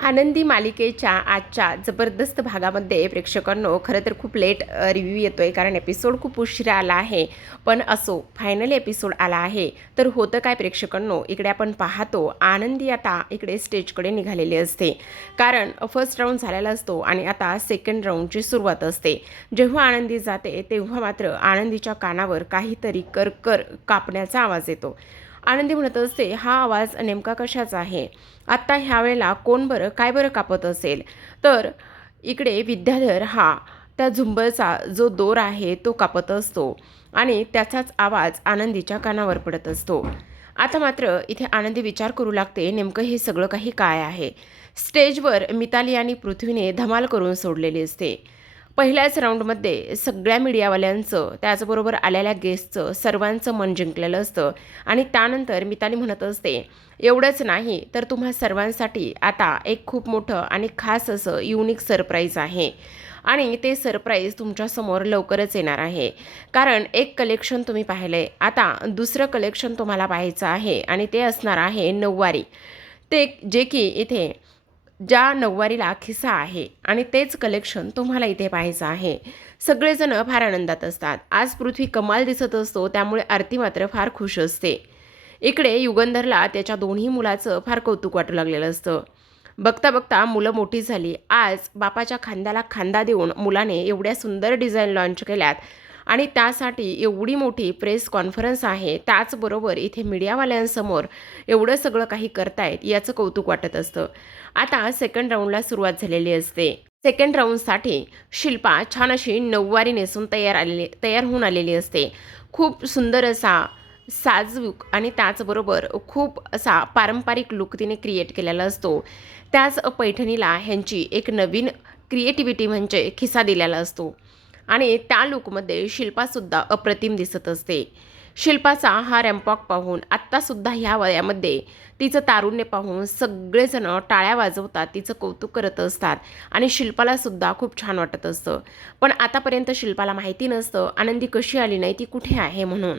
आनंदी मालिकेच्या आजच्या जबरदस्त भागामध्ये प्रेक्षकांनो खरं तर खूप लेट रिव्ह्यू येतो आहे, कारण एपिसोड खूप उशिरा आला आहे. पण असो, फायनली एपिसोड आला आहे. तर होतं काय प्रेक्षकांनो, इकडे आपण पाहतो आनंदी आता इकडे स्टेजकडे निघालेली असते, कारण फर्स्ट राऊंड झालेला असतो आणि आता सेकंड राऊंडची सुरुवात असते. जेव्हा आनंदी जाते तेव्हा मात्र आनंदीच्या कानावर काहीतरी करकर कापण्याचा आवाज येतो. आनंदी म्हणत असते, हा आवाज नेमका कशाचा आहे? आत्ता ह्यावेळेला कोण बरं काय बरं कापत असेल? तर इकडे विद्याधर हा त्या झुंबरचा जो दोर आहे तो कापत असतो आणि त्याचाच आवाज आनंदीच्या कानावर पडत असतो. आता मात्र इथे आनंदी विचार करू लागते, नेमकं हे सगळं काही काय आहे? स्टेजवर मिताली आणि पृथ्वीने धमाल करून सोडलेली असते. पहिल्याच राऊंडमध्ये सगळ्या मीडियावाल्यांचं, त्याचबरोबर आलेल्या गेस्टचं, सर्वांचं मन जिंकलेलं असतं आणि त्यानंतर मिताली म्हणत असते, एवढंच नाही तर तुम्हा सर्वांसाठी आता एक खूप मोठं आणि खास असं युनिक सरप्राईज आहे आणि ते सरप्राईज तुमच्यासमोर लवकरच येणार आहे. कारण एक कलेक्शन तुम्ही पाहिलं आहे, आता दुसरं कलेक्शन तुम्हाला पाहायचं आहे आणि ते असणार आहे नऊवारी. ते जे की इथे ज्या नऊवारीला खिसा आहे आणि तेच कलेक्शन तुम्हाला इथे पाहायचं आहे. सगळेजण फार आनंदात असतात. आज पृथ्वी कमाल दिसत असतो, त्यामुळे आरती मात्र फार खुश असते. इकडे युगंधरला त्याच्या दोन्ही मुलाचं फार कौतुक वाटू लागलेलं असतं. बघता बघता मुलं मोठी झाली. आज बापाच्या खांद्याला खांदा देऊन मुलाने एवढ्या सुंदर डिझाईन लॉन्च केल्यात आणि त्यासाठी एवढी मोठी प्रेस कॉन्फरन्स आहे. त्याचबरोबर इथे मीडियावाल्यांसमोर एवढं सगळं काही करतायत याचं कौतुक वाटत असतं. आता सेकंड राऊंडला सुरुवात झालेली असते. सेकंड राऊंडसाठी शिल्पा छान अशी नऊवारी नेसून तयार होऊन आलेली असते. खूप सुंदर असा साजूक आणि त्याचबरोबर खूप असा पारंपरिक लुक तिने क्रिएट केलेला असतो. त्याच पैठणीला ह्यांची एक नवीन क्रिएटिव्हिटी म्हणजे खिसा दिलेला असतो आणि त्या लुकमध्ये शिल्पासुद्धा अप्रतिम दिसत असते. शिल्पाचा हा रॅम्पॉक पाहून आत्तासुद्धा ह्या वयामध्ये तिचं तारुण्य पाहून सगळेजण टाळ्या वाजवतात, तिचं कौतुक करत असतात आणि शिल्पालासुद्धा खूप छान वाटत असतं. पण आतापर्यंत शिल्पाला माहिती नसतं आनंदी कशी आली नाही, ती कुठे आहे म्हणून.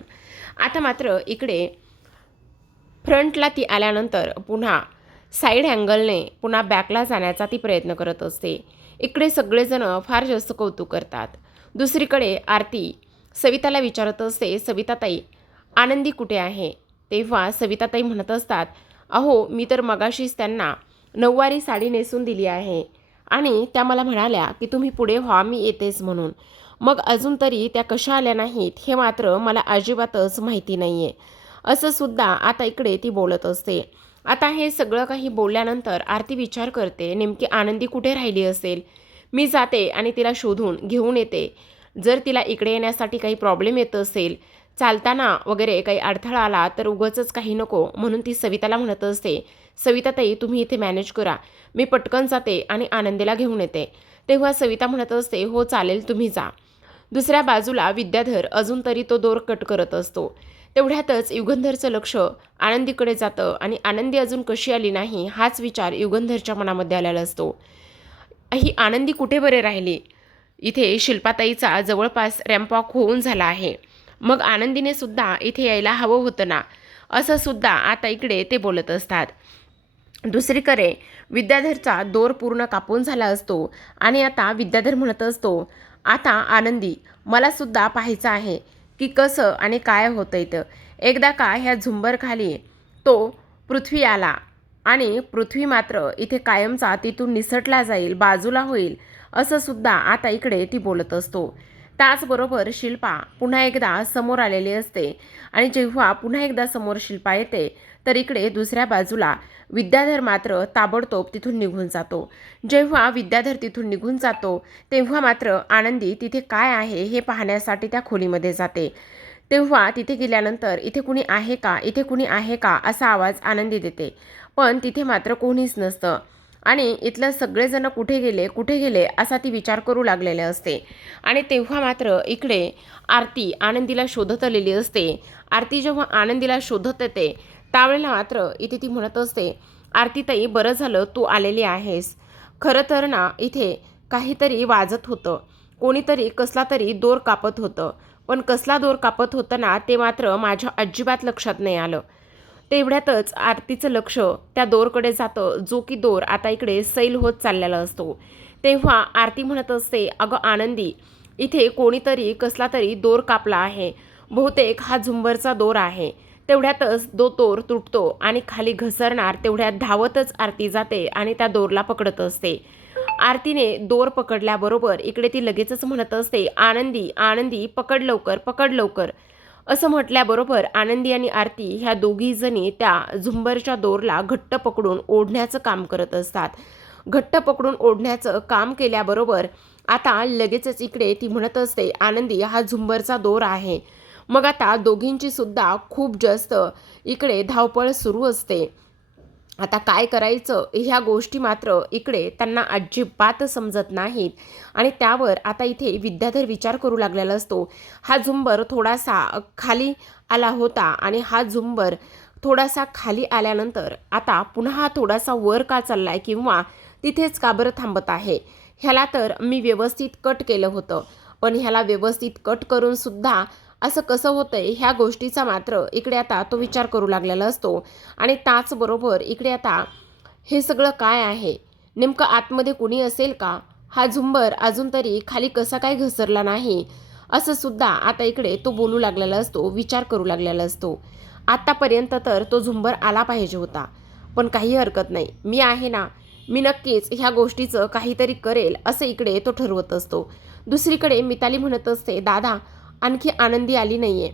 आता मात्र इकडे फ्रंटला ती आल्यानंतर पुन्हा साईड अँगलने पुन्हा बॅकला जाण्याचा ती प्रयत्न करत असते. इकडे सगळेजण फार जास्त कौतुक करतात. दुसरीकडे आरती सविताला विचारत असते, सविताताई आनंदी कुठे आहे? तेव्हा सविताताई म्हणत असतात, अहो मी तर मगाशीच त्यांना नऊवारी साडी नेसून दिली आहे आणि त्या मला म्हणाल्या की तुम्ही पुढे व्हा, मी येतेच म्हणून. मग अजून तरी त्या कशा आल्या नाहीत हे मात्र मला अजिबातच माहिती नाही आहे, असं सुद्धा आता इकडे ती बोलत असते. आता हे सगळं काही बोलल्यानंतर आरती विचार करते, नेमकी आनंदी कुठे राहिली असेल? मी जाते आणि तिला शोधून घेऊन येते. जर तिला इकडे येण्यासाठी काही प्रॉब्लेम येत असेल, चालताना वगैरे काही अडथळा आला तर उगाचच काही नको, म्हणून ती सविताला म्हणत असते, सविताताई तुम्ही इथे मॅनेज करा, मी पटकन जाते आणि आनंदीला घेऊन येते. तेव्हा सविता म्हणत असते, हो चालेल तुम्ही जा. दुसऱ्या बाजूला विद्याधर अजून तरी तो दोर कट करत असतो. तेवढ्यातच युगंधरचं लक्ष आनंदीकडे जातं आणि आनंदी अजून कशी आली नाही हाच विचार युगंधरच्या मनामध्ये आलेला असतो. ही आनंदी कुठे बरे राहिली? इथे शिल्पाताईचा जवळपास रॅम्पॉक होऊन झाला आहे, मग आनंदीने सुद्धा इथे यायला हवं होतं ना, असं सुद्धा आता इकडे ते बोलत असतात. दुसरीकडे विद्याधरचा दोर पूर्ण कापून झाला असतो आणि आता विद्याधर म्हणत असतो, आता आनंदी मलासुद्धा पाहायचं आहे की कसं आणि काय होतं इथं. एकदा का ह्या झुंबरखाली तो पृथ्वी आला आणि पृथ्वी मात्र इथे कायमचा तिथून निसटला जाईल, बाजूला होईल, असं सुद्धा आता इकडे ती बोलत असतो. त्याचबरोबर शिल्पा पुन्हा एकदा समोर आलेली असते आणि जेव्हा पुन्हा एकदा समोर शिल्पा येते तर इकडे दुसऱ्या बाजूला विद्याधर मात्र ताबडतोब तिथून निघून जातो. जेव्हा विद्याधर तिथून निघून जातो तेव्हा मात्र आनंदी तिथे काय आहे हे पाहण्यासाठी त्या खोलीमध्ये जाते. तेव्हा तिथे गेल्यानंतर इथे कुणी आहे का, इथे कुणी आहे का असा आवाज आनंदी देते, पण तिथे मात्र कोणीच नसतं आणि इथलं सगळेजण कुठे गेले असा ती विचार करू लागलेले असते. आणि तेव्हा मात्र इकडे आरती आनंदीला शोधत आलेली असते. आरती जेव्हा आनंदीला शोधत येते त्यावेळेला मात्र इथे ती म्हणत असते, आरतीताई बरं झालं तू आलेली आहेस. खरं तर ना इथे काहीतरी वाजत होतं, कोणीतरी कसला तरी दोर कापत होतं, पण कसला दोर कापत होतं ना ते मात्र माझ्या अजिबात लक्षात नाही आलं. तेवढ्यातच आरतीचं लक्ष त्या दोरकडे जातं, जो की दोर आता इकडे सैल होत चाललेला असतो. तेव्हा आरती म्हणत असते, अगं आनंदी, इथे कोणीतरी कसला तरी दोर कापला आहे. बहुतेक हा झुंबरचा दोर आहे. तेवढ्यातच दोर तुटतो आणि खाली घसरणार तेवढ्यात धावतच आरती जाते आणि त्या दोरला पकडत असते. आरतीने दोर पकडल्याबरोबर इकडे ती लगेचच म्हणत असते, आनंदी आनंदी, पकड लवकर पकड लवकर. असं म्हटल्याबरोबर आनंदी आणि आरती ह्या दोघी जणी त्या झुंबरच्या दोरला घट्ट पकडून ओढण्याचं काम करत असतात. घट्ट पकडून ओढण्याचं काम केल्याबरोबर आता लगेचच इकडे ती म्हणत असते, आनंदी हा झुंबरचा दोर आहे. मग आता दोघींची सुद्धा खूप जास्त इकडे धावपळ सुरू असते. आता काय करायचं ह्या गोष्टी मात्र इकडे त्यांना अजिबात समजत नाहीत. आणि त्यावर आता इथे विद्याधर विचार करू लागलेला असतो. हा झुंबर थोडासा खाली आला होता आणि हा झुंबर थोडासा खाली आल्यानंतर आता पुन्हा थोडासा वर का चाललाय किंवा तिथेच का बरं थांबत आहे. ह्याला तर मी व्यवस्थित कट केलं होतं, पण ह्याला व्यवस्थित कट करून सुद्धा असं कसं होतंय ह्या गोष्टीचा मात्र इकडे आता तो विचार करू लागलेला असतो. आणि त्याचबरोबर इकडे आता हे सगळं काय आहे, नेमकं आतमध्ये कुणी असेल का, हा झुंबर अजून तरी खाली कसा काय घसरला नाही, असं सुद्धा आता इकडे तो बोलू लागलेला असतो, विचार करू लागलेला असतो. आत्तापर्यंत तर तो झुंबर आला पाहिजे होता, पण काही हरकत नाही, मी आहे ना, मी नक्कीच ह्या गोष्टीचं काहीतरी करेल, असं इकडे तो ठरवत असतो. दुसरीकडे मिताली म्हणत असते, दादा आणखी आनंदी आली नाहीये.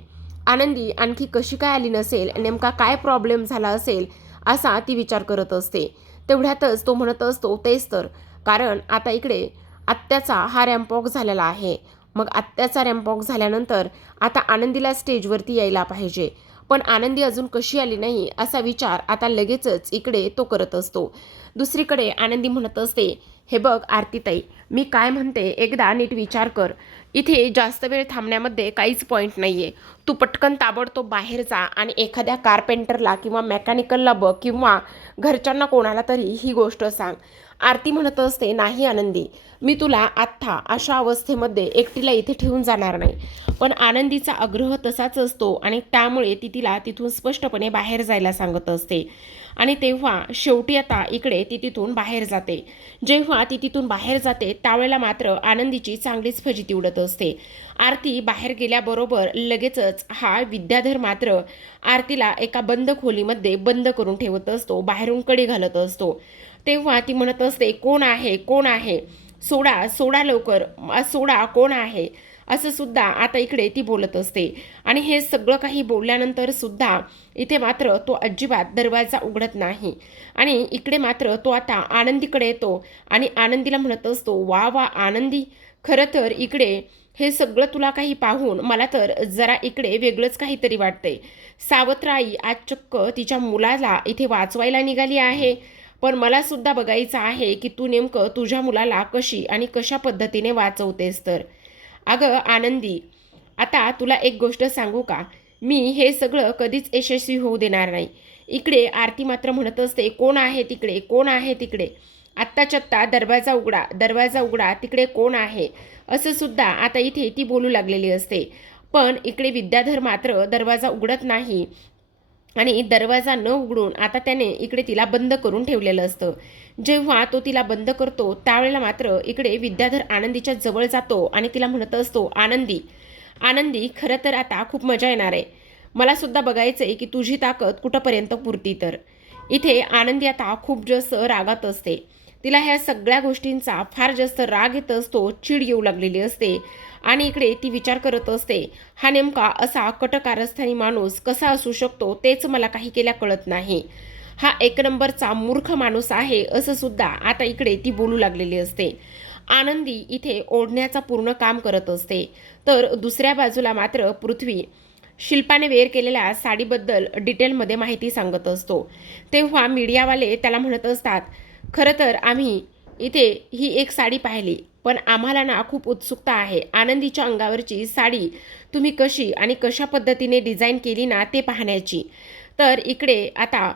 आनंदी आणखी कशी काय आली नसेल, नेमका काय प्रॉब्लेम झाला असेल असा ती विचार करत असते. तेवढ्यातच तो म्हणत असतो, तेच तर, कारण आता इकडे आत्याचा हा रॅम्पवॉक झालेला आहे. मग आत्याचा रॅम्पवॉक झाल्यानंतर आता आनंदीला स्टेजवरती यायला पाहिजे, पण आनंदी अजून कशी आली नाही असा विचार आता लगेचच इकडे तो करत असतो. दुसरीकडे आनंदी म्हणत असते, हे बघ आरतीताई, मी काय म्हणते एकदा नीट विचार कर. इथे जास्त वेळ थांबण्यामध्ये काहीच पॉईंट नाही आहे. तू पटकन ताबडतोब बाहेर जा आणि एखाद्या कारपेंटरला किंवा मेकॅनिकलला बघ किंवा घरच्यांना कोणाला तरी ही गोष्ट सांग. आरती म्हणत असते, नाही आनंदी, मी तुला आत्ता अशा अवस्थेमध्ये एकटीला इथे ठेवून जाणार नाही. पण आनंदीचा आग्रह तसाच असतो आणि त्यामुळे ती तिला तिथून स्पष्टपणे बाहेर जायला सांगत असते. आणि तेव्हा शेवटी आता इकडे ती तिथून बाहेर जाते. जेव्हा ती तिथून बाहेर जाते त्यावेळेला मात्र आनंदीची चांगलीच फजिती उडत असते. आरती बाहेर गेल्याबरोबर लगेचच हा विद्याधर मात्र आरतीला एका बंद खोलीमध्ये बंद करून ठेवत असतो, बाहेरून कडी घालत असतो. तेव्हा ती म्हणत असते, कोण आहे कोण आहे, सोडा सोडा लवकर, सोडा, कोण आहे, असं सुद्धा आता इकडे ती बोलत असते. आणि हे सगळं काही बोलल्यानंतर सुद्धा इथे मात्र तो अजिबात दरवाजा उघडत नाही. आणि इकडे मात्र तो आता आनंदीकडे येतो आणि आनंदीला म्हणत असतो, वा वा आनंदी, खरं तर इकडे हे सगळं तुला काही पाहून मला तर जरा इकडे वेगळंच काहीतरी वाटतंय. सावत्राई आज चक्क तिच्या मुलाला इथे वाचवायला निघाली आहे, पण मला सुद्धा बघायचं आहे की तू नेमकं तुझ्या मुलाला कशी आणि कशा पद्धतीने वाचवतेस. तर अगं आनंदी, आता तुला एक गोष्ट सांगू का, मी हे सगळं कधीच यशस्वी होऊ देणार नाही. इकडे आरती मात्र म्हणत असते, कोण आहे तिकडे, कोण आहे तिकडे, आत्ताच्या आत्ता दरवाजा उघडा, दरवाजा उघडा, तिकडे कोण आहे, असं सुद्धा आता इथे ती बोलू लागलेली असते. पण इकडे विद्याधर मात्र दरवाजा उघडत नाही आणि दरवाजा न उघडून आता त्याने इकडे तिला बंद करून ठेवलेलं असतं. जेव्हा तो तिला बंद करतो त्यावेळेला मात्र इकडे विद्याधर आनंदीच्या जवळ जातो आणि तिला म्हणत असतो, आनंदी आनंदी, खरं तर आता खूप मजा येणार आहे, मला सुद्धा बघायचं आहे की तुझी ताकद कुठंपर्यंत पुरती. तर इथे आनंदी आता खूप जास्त रागात असते. तिला ह्या सगळ्या गोष्टींचा फार जास्त राग येत असतो, चीड येऊ लागलेली असते. आणि इकडे ती विचार करत असते, हा नेमका असा कटकारस्थानी माणूस कसा असू शकतो तेच मला काही केल्या कळत नाही. हा एक नंबरचा मूर्ख माणूस आहे, असं सुद्धा आता इकडे ती बोलू लागलेली असते. आनंदी इथे ओढण्याचा पूर्ण काम करत असते. तर दुसऱ्या बाजूला मात्र पृथ्वी शिल्पाने वेअर केलेल्या साडीबद्दल डिटेलमध्ये माहिती सांगत असतो. तेव्हा मीडियावाले त्याला म्हणत असतात, खरं तर आम्ही इथे ही एक साडी पाहिली, पण आम्हाला ना खूप उत्सुकता आहे, आनंदीच्या अंगावरची साडी तुम्ही कशी आणि कशा पद्धतीने डिझाईन केली ना ते पाहण्याची. तर इकडे आता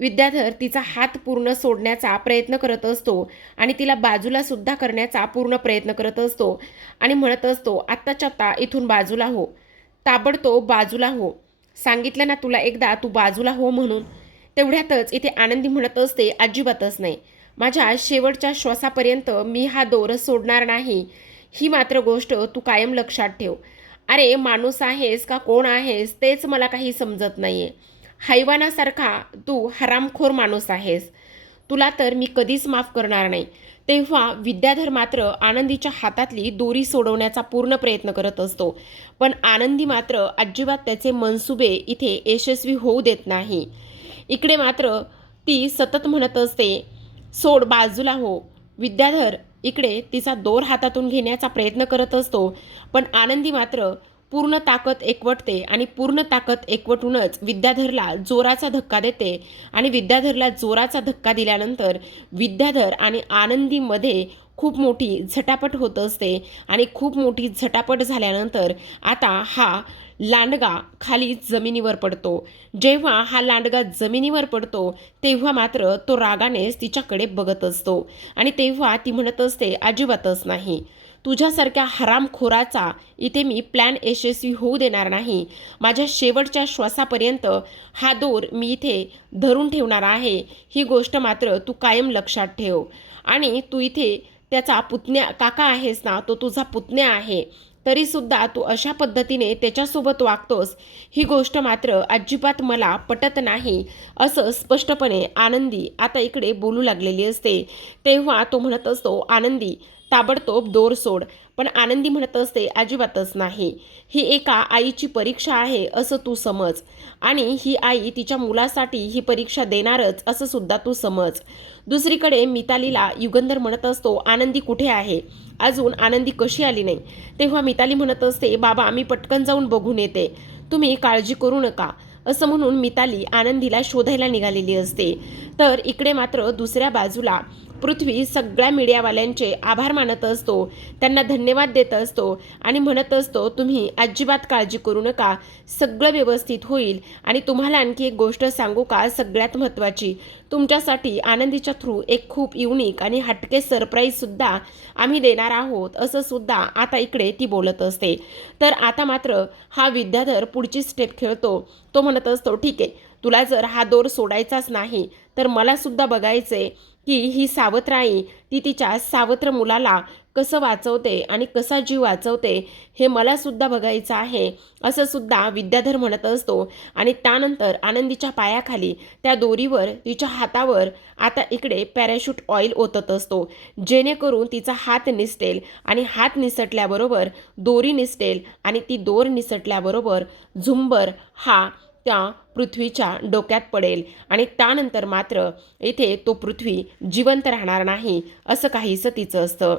विद्याधर तिचा हात पूर्ण सोडण्याचा प्रयत्न करत असतो आणि तिला बाजूला सुद्धा करण्याचा पूर्ण प्रयत्न करत असतो आणि म्हणत असतो, आत्ताच्या आत्ता इथून बाजूला हो, ताबडतोब बाजूला हो. सांगितलं ना तुला एकदा, तू बाजूला हो म्हणून. तेवढ्यातच इथे आनंदी म्हणत असते, अजिबातच नाही. माझ्या शेवटच्या श्वासापर्यंत मी हा दोर सोडणार नाही. ही मात्र गोष्ट तू कायम लक्षात ठेव. अरे माणूस आहेस का कोण आहेस तेच मला काही समजत नाहीये. हैवानासारखा तू हरामखोर माणूस आहेस. तुला तर मी कधीच माफ करणार नाही. तेव्हा विद्याधर मात्र आनंदीच्या हातातली दोरी सोडवण्याचा पूर्ण प्रयत्न करत असतो. पण आनंदी मात्र अजिबात त्याचे मनसुबे इथे यशस्वी होऊ देत नाही. इकडे मात्र ती सतत म्हणत असते, सोड, बाजूला हो. विद्याधर इकडे तिचा दोर हातातून घेण्याचा प्रयत्न करत असतो. पण आनंदी मात्र पूर्ण ताकद एकवटते आणि पूर्ण ताकद एकवटूनच विद्याधरला जोराचा धक्का देते. आणि विद्याधरला जोराचा धक्का दिल्यानंतर विद्याधर आणि आनंदीमध्ये खूप मोठी झटापट होत असते. आणि खूप मोठी झटापट झाल्यानंतर आता हा लांडगा खाली जमिनीवर पडतो. जेव्हा हा लांडगा जमिनीवर पडतो तेव्हा मात्र तो रागानेच तिच्याकडे बघत असतो. आणि तेव्हा ती म्हणत असते, अजिबातच नाही. तुझ्यासारख्या हरामखोराचा इथे मी प्लॅन यशस्वी होऊ देणार नाही. माझ्या शेवटच्या श्वासापर्यंत हा दोर मी इथे धरून ठेवणार आहे. ही गोष्ट मात्र तू कायम लक्षात ठेव. आणि तू इथे त्याचा पुतण्या काका आहेस ना, तो तुझा पुतण्या आहे, तरीसुद्धा तू अशा पद्धतीने त्याच्यासोबत वागतोस, ही गोष्ट मात्र अजिबात मला पटत नाही, असं स्पष्टपणे आनंदी आता इकडे बोलू लागलेली असते. तेव्हा तो म्हणत असतो, आनंदी ताबडतोब दोर सोड. पण आनंदी म्हणत असते, अजिबातच नाही. ही एका आईची परीक्षा आहे असं तू समज. आणि ही आई तिच्या मुलासाठी ही परीक्षा देणारच असं सुद्धा तू समज. दुसरीकडे मितालीला युगंधर म्हणत असतो, आनंदी कुठे आहे? अजून आनंदी कशी आली नाही? तेव्हा मिताली म्हणत असते, बाबा मी पटकन जाऊन बघून येते, तुम्ही काळजी करू नका, असं म्हणून मिताली आनंदीला शोधायला निघालेली असते. तर इकडे मात्र दुसऱ्या बाजूला पृथ्वी सगळ्या मीडियावाल्यांचे आभार मानत असतो, त्यांना धन्यवाद देत असतो आणि म्हणत असतो, तुम्ही अजिबात काळजी करू नका, सगळं व्यवस्थित होईल. आणि तुम्हाला आणखी एक गोष्ट सांगू का, सगळ्यात महत्त्वाची, तुमच्यासाठी आनंदीच्या थ्रू एक खूप युनिक आणि हटके सरप्राईजसुद्धा आम्ही देणार आहोत, असं सुद्धा आता इकडे ती बोलत असते. तर आता मात्र हा विद्याधर पुढची स्टेप खेळतो. तो म्हणत असतो, ठीक आहे, तुला जर हा दोर सोडायचाच नाही तर मला सुद्धा बघायचे की ही सावत्राई ती तिच्या सावत्र मुलाला कसं वाचवते आणि कसा जीव वाचवते, हे मला सुद्धा बघायचं आहे, असं सुद्धा विद्याधर म्हणत असतो. आणि त्यानंतर आनंदीच्या पायाखाली त्या दोरीवर तिच्या हातावर आता इकडे पॅराशूट ऑइल ओतत असतो, जेणेकरून तिचा हात निसटेल आणि हात निसटल्याबरोबर दोरी निसटेल आणि ती दोर निसटल्याबरोबर झुंबर हा त्या पृथ्वीच्या डोक्यात पडेल. आणि त्यानंतर मात्र इथे तो पृथ्वी जिवंत राहणार नाही, असं काहीसं तिचं असतं.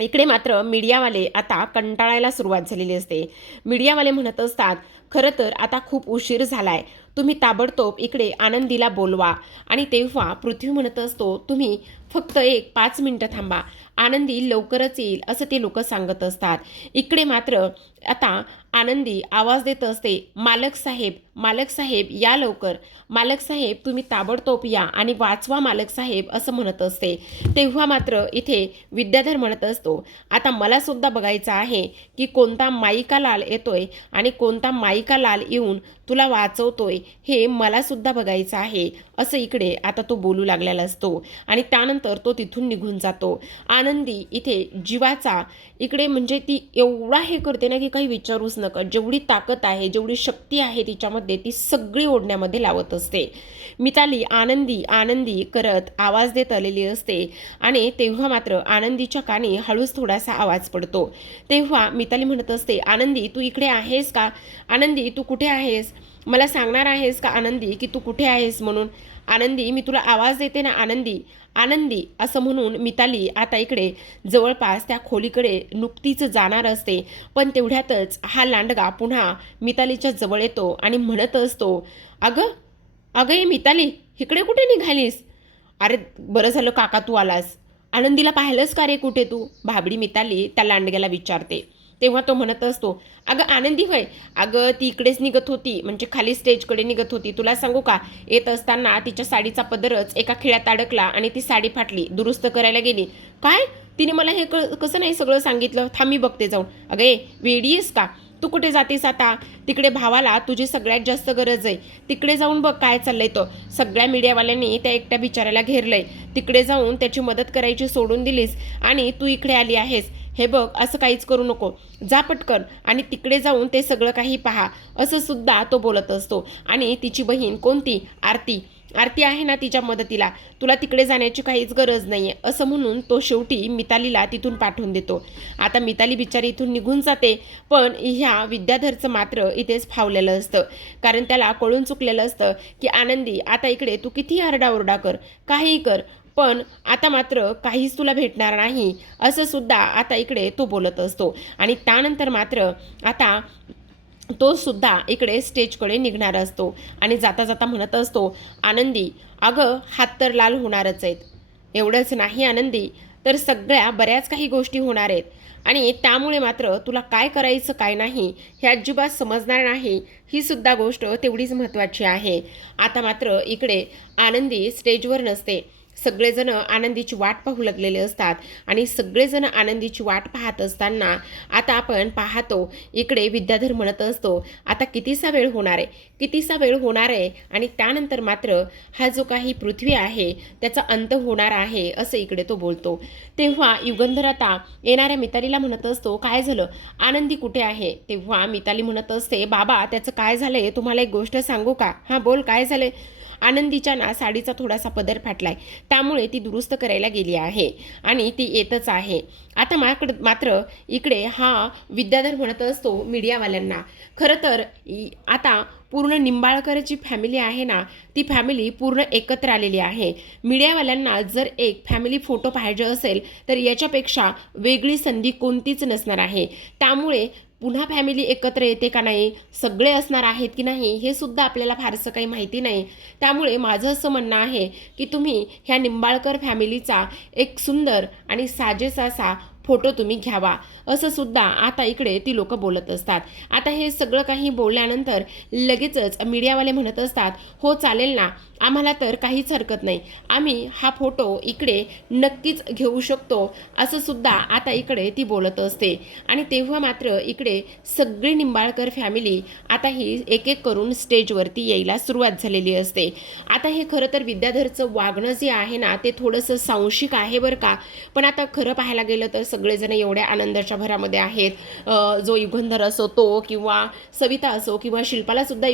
इकडे मात्र मीडियावाले आता कंटाळायला सुरुवात झालेली असते. मीडियावाले म्हणत असतात, खरं तर आता खूप उशीर झालाय, तुम्ही ताबडतोब इकडे आनंदीला बोलवा. आणि तेव्हा पृथ्वी म्हणत असतो, तुम्ही फक्त 1-5 मिनिटं थांबा, आनंदी लवकरच येईल, असं ते लोक सांगत असतात. इकडे मात्र आता आनंदी आवाज देत असते, मालक साहेब, मालक साहेब या लवकर, मालक साहेब तुम्ही ताबडतोब या आणि वाचवा मालक साहेब, असं म्हणत असते. तेव्हा मात्र इथे विद्याधर म्हणत असतो, आता मला सुद्धा बघायचं आहे की कोणता माईका लाल येतोय आणि कोणता माईका लाल येऊन तुला वाचवतोय, हे मला सुद्धा बघायचं आहे, असं इकडे आता तो बोलू लागलेला असतो. आणि त्यानंतर तो तिथून निघून जातो. आनंदी इथे जीवाचा इकडे म्हणजे ती एवढा हे करते ना की काही विचारूच नका, जेवढी ताकद आहे, जेवढी शक्ती आहे तिच्यामध्ये, ती सगळी ओढण्यामध्ये लावत असते. मिताली आनंदी आनंदी करत आवाज देत आलेली असते. आणि तेव्हा मात्र आनंदीच्या कानी हळूच थोडासा आवाज पडतो. तेव्हा मिताली म्हणत असते, आनंदी तू इकडे आहेस का? आनंदी तू कुठे आहेस? मला सांगणार आहेस का आनंदी की तू कुठे आहेस म्हणून? आनंदी मी तुला आवाज देते ना आनंदी, आनंदी, असं म्हणून मिताली आता इकडे जवळपास त्या खोलीकडे नुकतीच जाणार असते. पण तेवढ्यातच हा लांडगा पुन्हा मितालीच्या जवळ येतो आणि म्हणत असतो, अगं अगं ये मिताली, इकडे कुठे निघालीस? अरे बरं झालं काका तू आलास, आनंदीला पाहिलंस का रे कुठे तू? भाबडी मिताली त्या लांडग्याला विचारते. तेव्हा तो म्हणत असतो, अगं आनंदी होय, अगं ती इकडेच निघत होती, म्हणजे खाली स्टेजकडे निघत होती. तुला सांगू का, येत असताना तिच्या साडीचा पदरच एका खिळ्यात अडकला आणि ती साडी फाटली, दुरुस्त करायला गेली. काय? तिने मला हे कसं नाही सगळं सांगितलं? थांब मी बघते जाऊन. अगं ए वेडी आहेस का? तू कुठे जातेस आता? तिकडे भावाला तुझी सगळ्यात जास्त गरज आहे. तिकडे जाऊन बघ काय चाललंय तो. सगळ्या मीडियावाल्यांनी त्या एकट्या बिचाऱ्याला घेरलंय. तिकडे जाऊन त्याची मदत करायची सोडून दिलीस आणि तू इकडे आली आहेस. हे बघ, असं काहीच करू नको. जा पटकन आणि तिकडे जाऊन ते सगळं काही पहा, असं सुद्धा तो बोलत असतो. आणि तिची बहीण कोणती? आरती आहे ना तिच्या मदतीला. तुला तिकडे जाण्याची काहीच गरज नाही आहे, असं म्हणून तो शेवटी मितालीला तिथून पाठवून देतो. आता मिताली बिचारी इथून निघून जाते, पण ह्या विद्याधरचं मात्र इथेच फावलेलं असतं. कारण त्याला कळून चुकलेलं असतं की आनंदी, आता इकडे तू किती आरडाओरडा कर, काहीही कर, पण आता मात्र काहीच तुला भेटणार नाही, असं सुद्धा आता इकडे तो बोलत असतो. आणि त्यानंतर मात्र आता तो सुद्धा इकडे स्टेजकडे निघणार असतो आणि जाता जाता म्हणत असतो, आनंदी अगं, हात तर लाल होणारच आहेत. एवढंच नाही आनंदी, तर सगळ्या बऱ्याच काही गोष्टी होणार आहेत आणि त्यामुळे मात्र तुला काय करायचं काय नाही हे अजिबात समजणार नाही. ही सुद्धा गोष्ट तेवढीच महत्त्वाची आहे. आता मात्र इकडे आनंदी स्टेजवर नसते. सगळेजण आनंदीची वाट पाहू लागलेले असतात आणि सगळेजण आनंदीची वाट पाहत असताना आता आपण पाहतो इकडे विद्याधर म्हणत असतो, आता कितीसा वेळ होणार आहे, कितीसा वेळ होणार आहे आणि त्यानंतर मात्र हा जो काही पृथ्वी आहे त्याचा अंत होणार आहे, असं इकडे तो बोलतो. तेव्हा युगंधर आता येणाऱ्या मितालीला म्हणत असतो, काय झालं, आनंदी कुठे आहे? तेव्हा मिताली म्हणत असते, बाबा त्याचं काय झालंय तुम्हाला एक गोष्ट सांगू का? हां बोल, काय झालंय? आनंदीच्या ना साडीचा थोडासा पदर फाटलाय, त्यामुळे ती दुरुस्त करायला गेली आहे आणि ती येतच आहे. आता मात्र इकडे हा विद्याधर म्हणत असतो मीडियावाल्यांना, खरं तर आता पूर्ण निंबाळकरची फॅमिली आहे ना, ती फॅमिली पूर्ण एकत्र आलेली आहे. मीडियावाल्यांना जर एक फॅमिली फोटो पाहिजे असेल तर याच्यापेक्षा वेगळी संधी कोणतीच नसणार आहे. त्यामुळे पुन्हा फॅमिली एकत्र येते का नाही, सगळे असणार आहेत की नाही, हे सुद्धा आपल्याला फारसं काही माहिती नाही. त्यामुळे माझं असं म्हणणं आहे की तुम्ही ह्या निंबाळकर फॅमिलीचा एक सुंदर आणि साजेसा असा फोटो तुम्ही घ्यावा, असं सुद्धा आता इकडे ती लोक बोलत असतात. आता हे सगळं काही बोलल्यानंतर लगेचच मीडियावाले म्हणत असतात, हो चालेल ना, आम्हाला तर काहीच हरकत नाही, आम्ही हा फोटो इकडे नक्कीच घेऊ शकतो, असं सुद्धा आता इकडे ती बोलत असते. आणि तेव्हा मात्र इकडे सगळी निंबाळकर फॅमिली आता ही एक एक करून स्टेजवरती यायला सुरुवात झालेली असते. आता हे खरं तर विद्याधरचं वागणं जे आहे ना, ते थोडंसं सांशिक आहे बरं का, पण आता खरं पाहायला गेलं तर सगळेजण एवढ्या आनंदाच्या भरामध्ये आहेत. जो युगंधर असो तो, किंवा सविता असो, किंवा शिल्पाला सुद्धा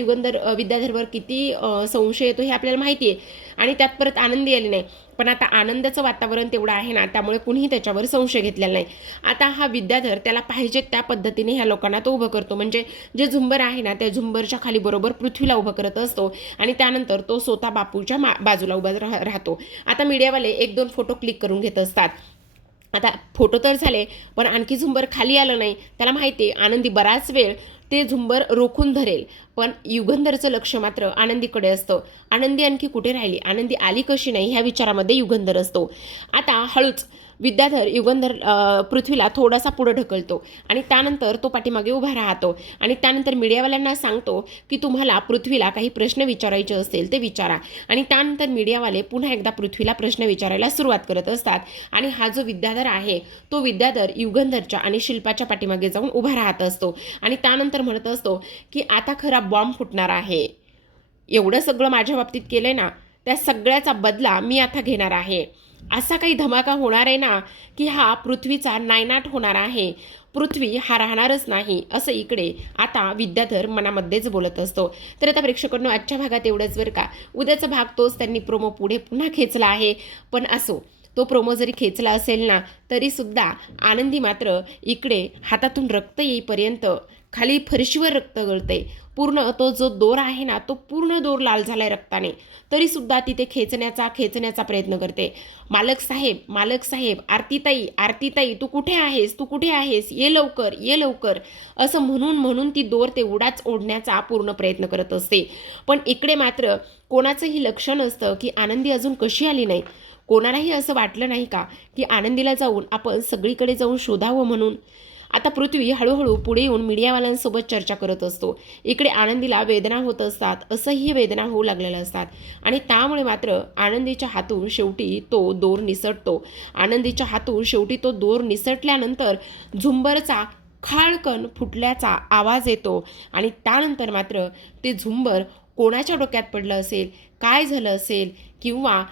विद्याधरवर किती संशय येतो हे आपल्याला माहिती आहे. आणि त्यात परत आनंदी आली नाही, पण आता आनंदाचं वातावरण तेवढं आहे ना, त्यामुळे कुणीही त्याच्यावर संशय घेतलेला नाही. आता हा विद्याधर त्याला पाहिजे त्या पद्धतीने ह्या लोकांना तो उभं करतो. म्हणजे जे झुंबर आहे ना, त्या झुंबरच्या खाली बरोबर पृथ्वीला उभं करत असतो आणि त्यानंतर तो स्वतः बापूच्या बाजूला उभा राहतो. आता मीडियावाले 1-2 फोटो क्लिक करून घेत असतात. आता फोटो तर झाले, पण आणखी झुंबर खाली आलं नाही. त्याला माहिती आहे आनंदी बराच वेळ ते झुंबर रोखून धरेल, पण युगंधरचं लक्ष मात्र आनंदीकडे असतं. आनंदी आणखी कुठे राहिली, आनंदी आली कशी नाही, ह्या विचारामध्ये युगंधर असतो. आता हळूच विद्याधर पृथ्वीला थोडासा पुढे ढकलतो आणि त्यानंतर तो पाठीमागे उभा राहतो आणि त्यानंतर मीडियावाल्यांना सांगतो की तुम्हाला पृथ्वीला काही प्रश्न विचारायचे असतील ते विचारा. आणि त्यानंतर मीडियावाले पुन्हा एकदा पृथ्वीला प्रश्न विचारायला सुरुवात करत असतात. आणि हा जो विद्याधर आहे तो विद्याधर युगंधरच्या आणि शिल्पाच्या पाठीमागे जाऊन उभा राहत असतो आणि त्यानंतर म्हणत असतो की आता खरा बॉम्ब फुटणार आहे. एवढं सगळं माझ्या बाबतीत केलंय ना, त्या सगळ्याचा बदला मी आता घेणार आहे. असा काही धमाका होणार आहे ना की हा पृथ्वीचा नायनाट होणार आहे, पृथ्वी हा राहणारच नाही, असं इकडे आता विद्याधर मनामध्येच बोलत असतो. तर आता प्रेक्षकांनो, आजच्या भागात एवढंच बरं का. उद्याचा भाग तोच त्यांनी प्रोमो पुढे पुन्हा खेचला आहे, पण असो, तो प्रोमो जरी खेचला असेल ना तरीसुद्धा आनंदी मात्र इकडे हातातून रक्त येईपर्यंत खाली फरशीवर रक्त गळते. पूर्ण तो जो दोर आहे ना, तो पूर्ण दोर लाल झालाय रक्ताने, तरीसुद्धा तिथे खेचण्याचा प्रयत्न करते. मालक साहेब, आरतीताई तू कुठे आहेस, ये लवकर, असं म्हणून ती दोर तेवढाच ओढण्याचा पूर्ण प्रयत्न करत असते. पण इकडे मात्र कोणाचंही लक्ष नसतं की आनंदी अजून कशी आली नाही. कोणालाही असं वाटलं नाही का की आनंदीला जाऊन आपण सगळीकडे जाऊन शोधावं म्हणून. आता पृथ्वी हळूहळू पुढे येऊन मीडियावाल्यांसोबत चर्चा करत असतो. इकडे आनंदीला वेदना होत असतात, असंही वेदना होऊ लागलेल्या असतात आणि त्यामुळे मात्र आनंदीच्या हातून शेवटी तो दोर निसटतो. आनंदीच्या हातून शेवटी तो दोर निसटल्यानंतर झुंबरचा खाळकन फुटल्याचा आवाज येतो आणि त्यानंतर मात्र ते झुंबर कोणाच्या डोक्यात पडलं असेल, काय झालं असेल किंवा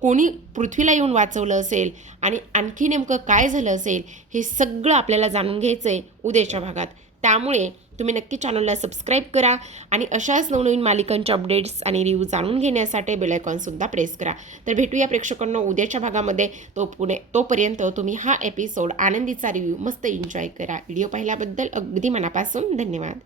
कोणी पृथ्वीला येऊन वाचवलं असेल आणि आणखी नेमकं काय झालं असेल हे सगळं आपल्याला जाणून घ्यायचं आहे उद्याच्या भागात. त्यामुळे तुम्ही नक्की चॅनलला सबस्क्राईब करा आणि अशाच नवनवीन मालिकांच्या अपडेट्स आणि रिव्ह्यू जाणून घेण्यासाठी बेल आयकॉनसुद्धा प्रेस करा. तर भेटूया प्रेक्षकांना उद्याच्या भागामध्ये. तोपर्यंत तुम्ही हा एपिसोड आनंदीचा रिव्ह्यू मस्त एन्जॉय करा. व्हिडिओ पाहिल्याबद्दल अगदी मनापासून धन्यवाद.